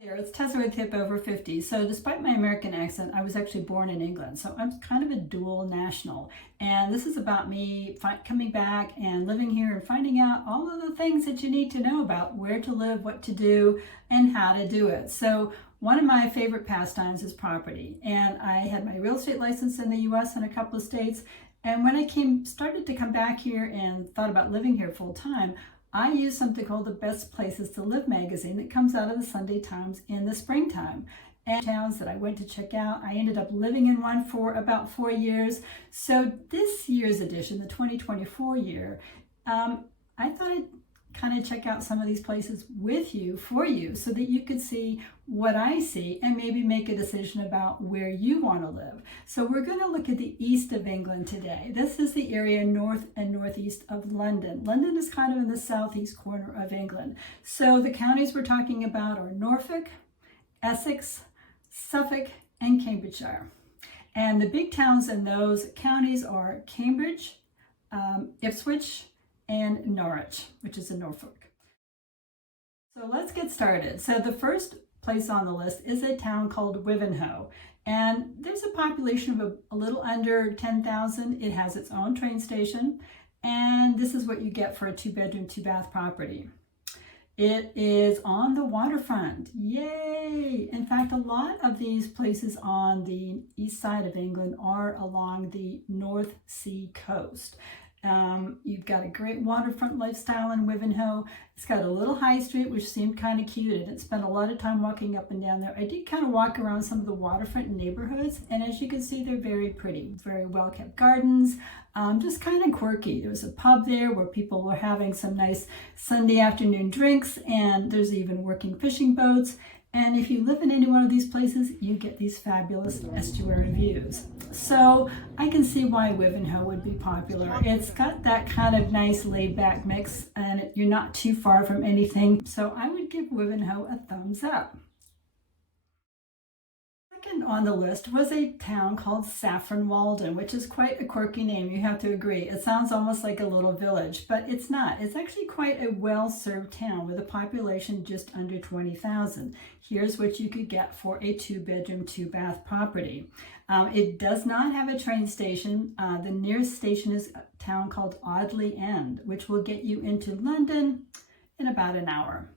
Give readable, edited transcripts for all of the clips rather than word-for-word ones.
There, it's Tessa with Hip Over 50. So despite my American accent, I was actually born in England. So I'm kind of a dual national. And this is about me coming back and living here and finding out all of the things that you need to know about where to live, what to do, and how to do it. So one of my favorite pastimes is property. And I had my real estate license in the US and a couple of states. And when I started to come back here and thought about living here full time, I use something called the Best Places to Live magazine that comes out of the Sunday Times in the springtime. And towns that I went to check out, I ended up living in one for about 4 years. So this year's edition, the 2024 year, I thought I'd kind of check out some of these places with you, for you, so that you could see what I see and maybe make a decision about where you want to live. So we're going to look at the east of England today. This is the area north and northeast of London. London is kind of in the southeast corner of England. So the counties we're talking about are Norfolk, Essex, Suffolk, and Cambridgeshire. And the big towns in those counties are Cambridge, Ipswich, and Norwich, which is in Norfolk. So let's get started. So the first place on the list is a town called Wivenhoe. And there's a population of a little under 10,000. It has its own train station. And this is what you get for a 2-bedroom, 2-bath property. It is on the waterfront. Yay! In fact, a lot of these places on the east side of England are along the North Sea coast. You've got a great waterfront lifestyle in Wivenhoe. It's got a little high street, which seemed kind of cute. I didn't spend a lot of time walking up and down there. I did kind of walk around some of the waterfront neighborhoods, and as you can see, they're very pretty, very well-kept gardens, just kind of quirky. There was a pub there where people were having some nice Sunday afternoon drinks, and there's even working fishing boats. And if you live in any one of these places, you get these fabulous estuary views. So I can see why Wivenhoe would be popular. It's got that kind of nice laid-back mix, and you're not too far from anything. So I would give Wivenhoe a thumbs up. Second on the list was a town called Saffron Walden, which is quite a quirky name, you have to agree. It sounds almost like a little village, but it's not. It's actually quite a well-served town with a population just under 20,000. Here's what you could get for a 2-bedroom, 2-bath property. It does not have a train station. The nearest station is a town called Audley End, which will get you into London in about an hour.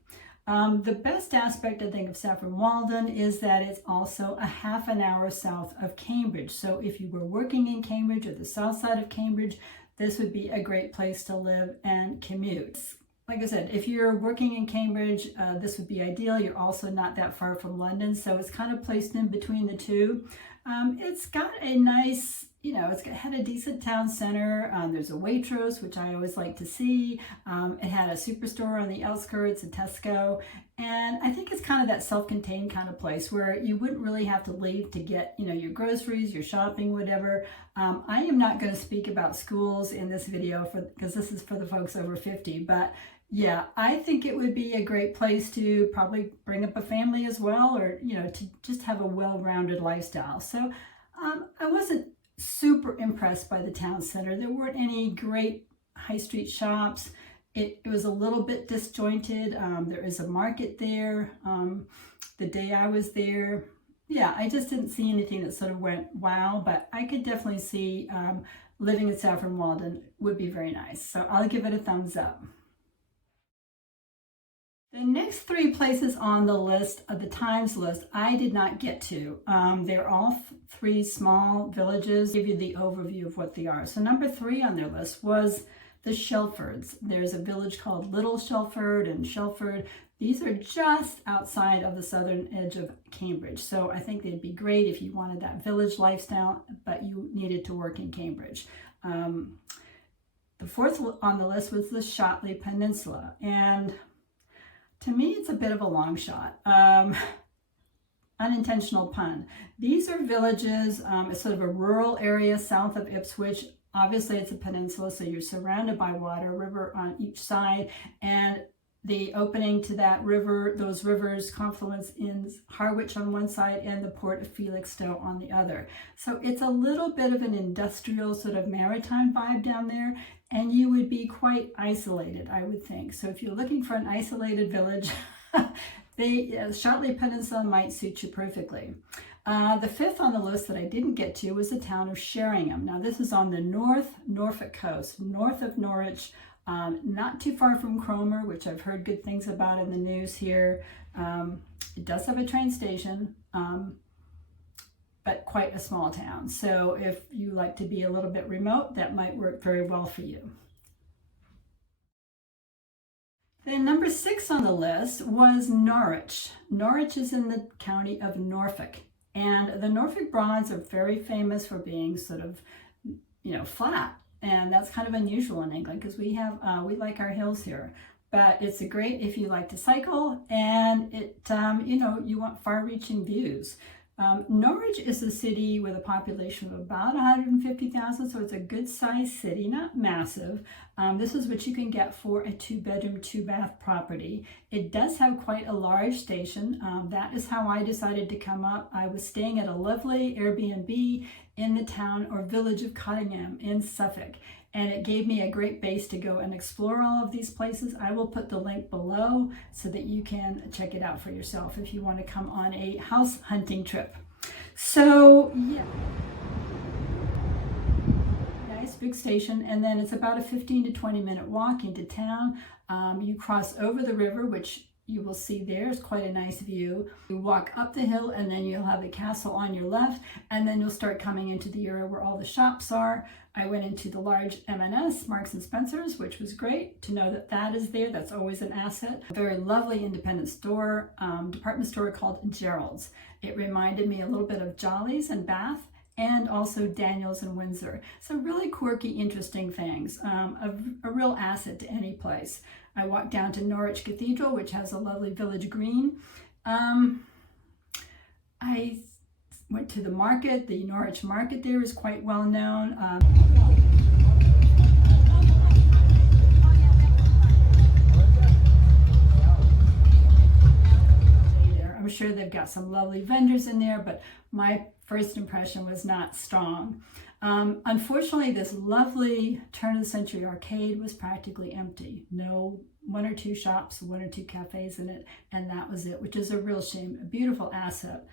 The best aspect, I think, of Saffron Walden is that it's also a half an hour south of Cambridge. So if you were working in Cambridge or the south side of Cambridge, this would be a great place to live and commute. Like I said, if you're working in Cambridge, this would be ideal. You're also not that far from London, so it's kind of placed in between the two. It's got a nice, had a decent town center. There's a Waitrose, which I always like to see. It had a superstore on the outskirts, a Tesco. And I think it's kind of that self-contained kind of place where you wouldn't really have to leave to get, your groceries, your shopping, whatever. I am not going to speak about schools in this video because this is for the folks over 50, but yeah, I think it would be a great place to probably bring up a family as well, or, to just have a well-rounded lifestyle. So I wasn't super impressed by the town center. There weren't any great high street shops. It was a little bit disjointed. There is a market there. The day I was there, yeah, I just didn't see anything that sort of went wow, but I could definitely see living in Saffron Walden would be very nice. So I'll give it a thumbs up. The next 3 places on the list, of the Times list, I did not get to. They're all 3 small villages. I'll give you the overview of what they are. So number 3 on their list was the Shelfords. There's a village called Little Shelford and Shelford. These are just outside of the southern edge of Cambridge. So I think they'd be great if you wanted that village lifestyle, but you needed to work in Cambridge. The 4th on the list was the Shotley Peninsula. And to me, it's a bit of a long shot. Unintentional pun. These are villages. It's sort of a rural area south of Ipswich. Obviously, it's a peninsula, so you're surrounded by water, river on each side, and the opening to that river, those rivers confluence in Harwich on one side and the port of Felixstowe on the other. So it's a little bit of an industrial sort of maritime vibe down there, and you would be quite isolated, I would think. So if you're looking for an isolated village, The Shotley Peninsula might suit you perfectly. The fifth on the list that I didn't get to was the town of Sheringham. Now this is on the Norfolk coast, north of Norwich, not too far from Cromer, which I've heard good things about in the news here. It does have a train station, but quite a small town. So if you like to be a little bit remote, that might work very well for you. Then number 6 on the list was Norwich. Norwich is in the county of Norfolk. And the Norfolk Broads are very famous for being sort of, flat. And that's kind of unusual in England because we like our hills here. But it's great if you like to cycle and you want far-reaching views. Norwich is a city with a population of about 150,000, so it's a good-sized city, not massive. This is what you can get for a 2-bedroom, 2-bath property. It does have quite a large station. That is how I decided to come up. I was staying at a lovely Airbnb in the town or village of Cottingham in Suffolk. And it gave me a great base to go and explore all of these places. I will put the link below so that you can check it out for yourself if you want to come on a house hunting trip. So, yeah. Nice big station, and then it's about a 15 to 20 minute walk into town. You cross over the river, which you will see there's quite a nice view. You walk up the hill and then you'll have the castle on your left, and then you'll start coming into the area where all the shops are. I went into the large M&S, Marks and Spencer's, which was great to know that that is there. That's always an asset. A very lovely independent store, department store called Gerald's. It reminded me a little bit of Jolly's and Bath, and also Daniel's and Windsor. So really quirky, interesting things, a real asset to any place. I walked down to Norwich Cathedral, which has a lovely village green. I went to the market. The Norwich market there is quite well known. I'm sure they've got some lovely vendors in there, but my first impression was not strong. Unfortunately, this lovely turn-of-the-century arcade was practically empty. No 1 or 2 shops, 1 or 2 cafes in it, and that was it, which is a real shame, a beautiful asset.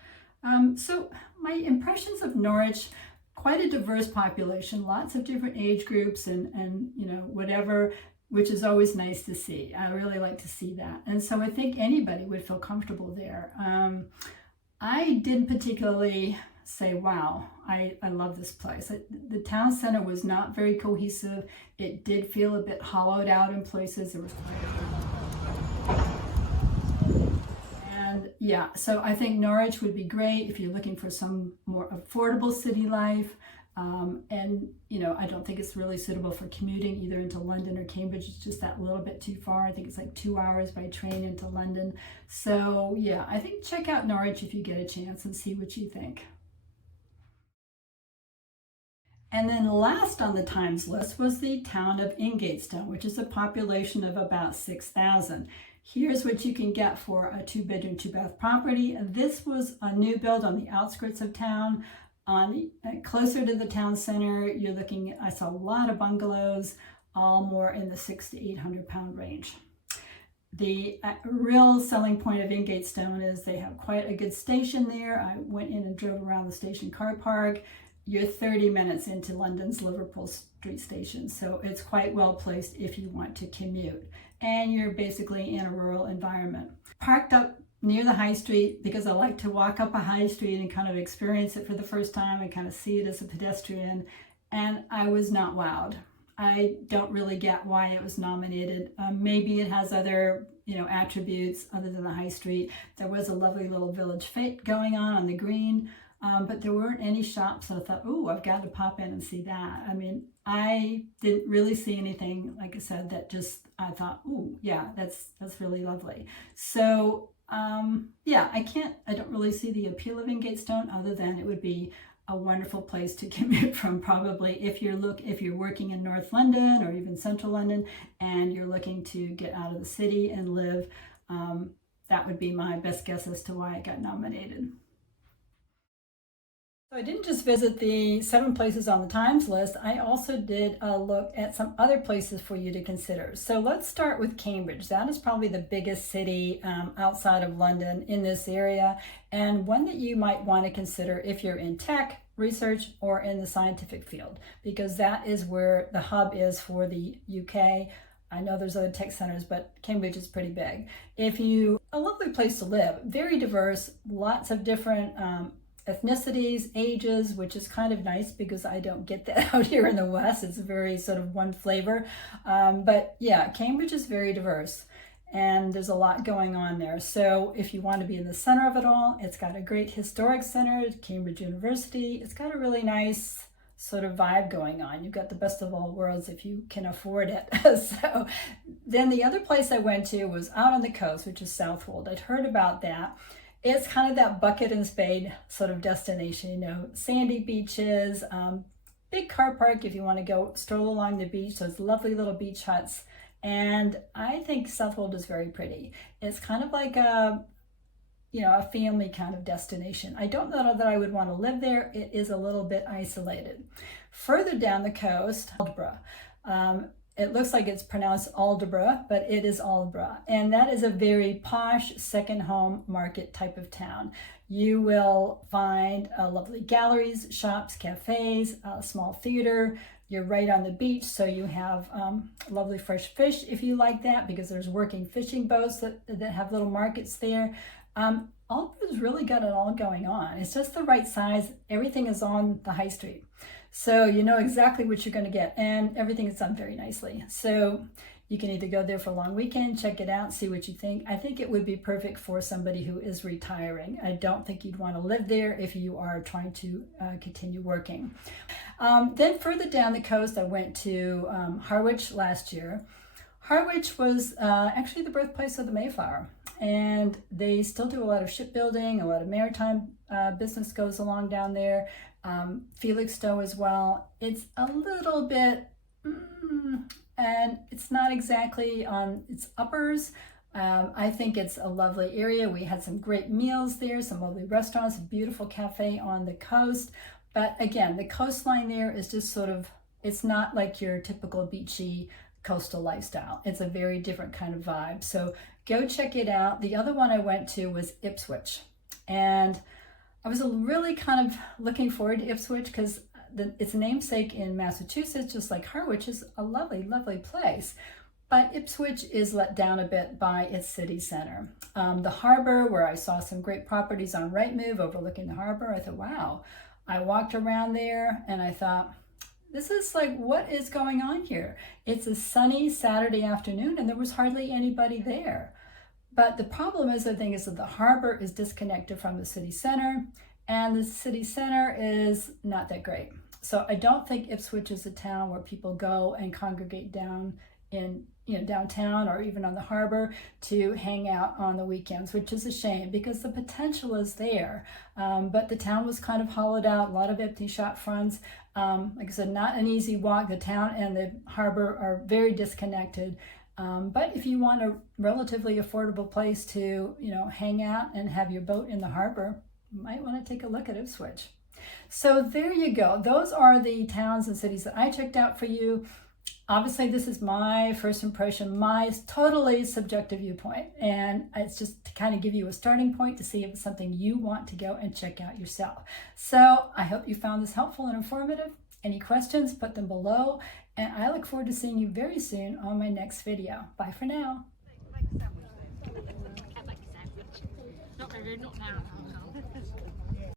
So my impressions of Norwich, quite a diverse population, lots of different age groups and whatever, which is always nice to see. I really like to see that. And so I think anybody would feel comfortable there. I didn't particularly say, wow, I love this place. The town center was not very cohesive. It did feel a bit hollowed out in places. There was yeah, so I think Norwich would be great if you're looking for some more affordable city life. I don't think it's really suitable for commuting either into London or Cambridge. It's just that little bit too far. I think it's like 2 hours by train into London. So yeah, I think check out Norwich if you get a chance and see what you think. And then last on the Times list was the town of Ingatestone, which is a population of about 6,000. Here's what you can get for a 2-bedroom, 2-bath property. This was a new build on the outskirts of town. Closer to the town center, you're looking, I saw a lot of bungalows, all more in the £600 to £800 range. The real selling point of Ingatestone is they have quite a good station there. I went in and drove around the station car park. You're 30 minutes into London's Liverpool Street Station, so it's quite well placed if you want to commute. And you're basically in a rural environment. Parked up near the high street because I like to walk up a high street and kind of experience it for the first time and kind of see it as a pedestrian, and I was not wowed. I don't really get why it was nominated. Maybe it has other attributes other than the high street. There was a lovely little village fete going on the green, but there weren't any shops, so I thought, oh, I've got to pop in and see that. I mean, I didn't really see anything, like I said, that just, I thought, oh, yeah, that's really lovely. So, I don't really see the appeal of Ingatestone other than it would be a wonderful place to commute from, probably if you're working in North London or even Central London and you're looking to get out of the city and live. That would be my best guess as to why it got nominated. So I didn't just visit the 7 places on the Times list, I also did a look at some other places for you to consider. So let's start with Cambridge. That is probably the biggest city outside of London in this area, and one that you might want to consider if you're in tech, research, or in the scientific field, because that is where the hub is for the UK. I know there's other tech centers, but Cambridge is pretty big. A lovely place to live, very diverse, lots of different ethnicities, ages, which is kind of nice because I don't get that out here in the West. It's very sort of one flavor. But yeah, Cambridge is very diverse and there's a lot going on there. So if you want to be in the center of it all, it's got a great historic center, Cambridge University. It's got a really nice sort of vibe going on. You've got the best of all worlds if you can afford it. So then the other place I went to was out on the coast, which is Southwold. I'd heard about that. It's kind of that bucket and spade sort of destination, you know, sandy beaches, big car park if you want to go stroll along the beach. So it's lovely little beach huts. And I think Southwold is very pretty. It's kind of like a family kind of destination. I don't know that I would want to live there. It is a little bit isolated. Further down the coast, Aldborough. It looks like it's pronounced Aldebra, but it is Aldborough. And that is a very posh second home market type of town. You will find lovely galleries, shops, cafes, a small theater. You're right on the beach, so you have lovely fresh fish if you like that, because there's working fishing boats that have little markets there. Aldborough's really got it all going on. It's just the right size. Everything is on the high street. So you know exactly what you're going to get, and everything is done very nicely. So you can either go there for a long weekend, check it out, see what you think. I think it would be perfect for somebody who is retiring. I don't think you'd want to live there if you are trying to continue working. Then further down the coast, I went to Harwich last year. Harwich was actually the birthplace of the Mayflower, and they still do a lot of shipbuilding, a lot of maritime business goes along down there. Felixstowe as well. It's a little bit, and it's not exactly on its uppers. I think it's a lovely area. We had some great meals there, some lovely restaurants, a beautiful cafe on the coast. But again, the coastline there is just sort of, it's not like your typical beachy coastal lifestyle. It's a very different kind of vibe. So go check it out. The other one I went to was Ipswich. And I was really kind of looking forward to Ipswich because its namesake in Massachusetts, just like Harwich, is a lovely, lovely place. But Ipswich is let down a bit by its city center. The harbor, where I saw some great properties on Rightmove overlooking the harbor, I thought, wow. I walked around there and I thought, this is like, what is going on here? It's a sunny Saturday afternoon and there was hardly anybody there. But the problem is, I think, is that the harbor is disconnected from the city center, and the city center is not that great. So I don't think Ipswich is a town where people go and congregate down in downtown or even on the harbor to hang out on the weekends, which is a shame because the potential is there. But the town was kind of hollowed out, a lot of empty shop fronts. Like I said, not an easy walk. The town and the harbor are very disconnected. But if you want a relatively affordable place to, hang out and have your boat in the harbor, you might want to take a look at Ipswich. So there you go. Those are the towns and cities that I checked out for you. Obviously, this is my first impression, my totally subjective viewpoint. And it's just to kind of give you a starting point to see if it's something you want to go and check out yourself. So I hope you found this helpful and informative. Any questions, put them below. And I look forward to seeing you very soon on my next video. Bye for now. Not now.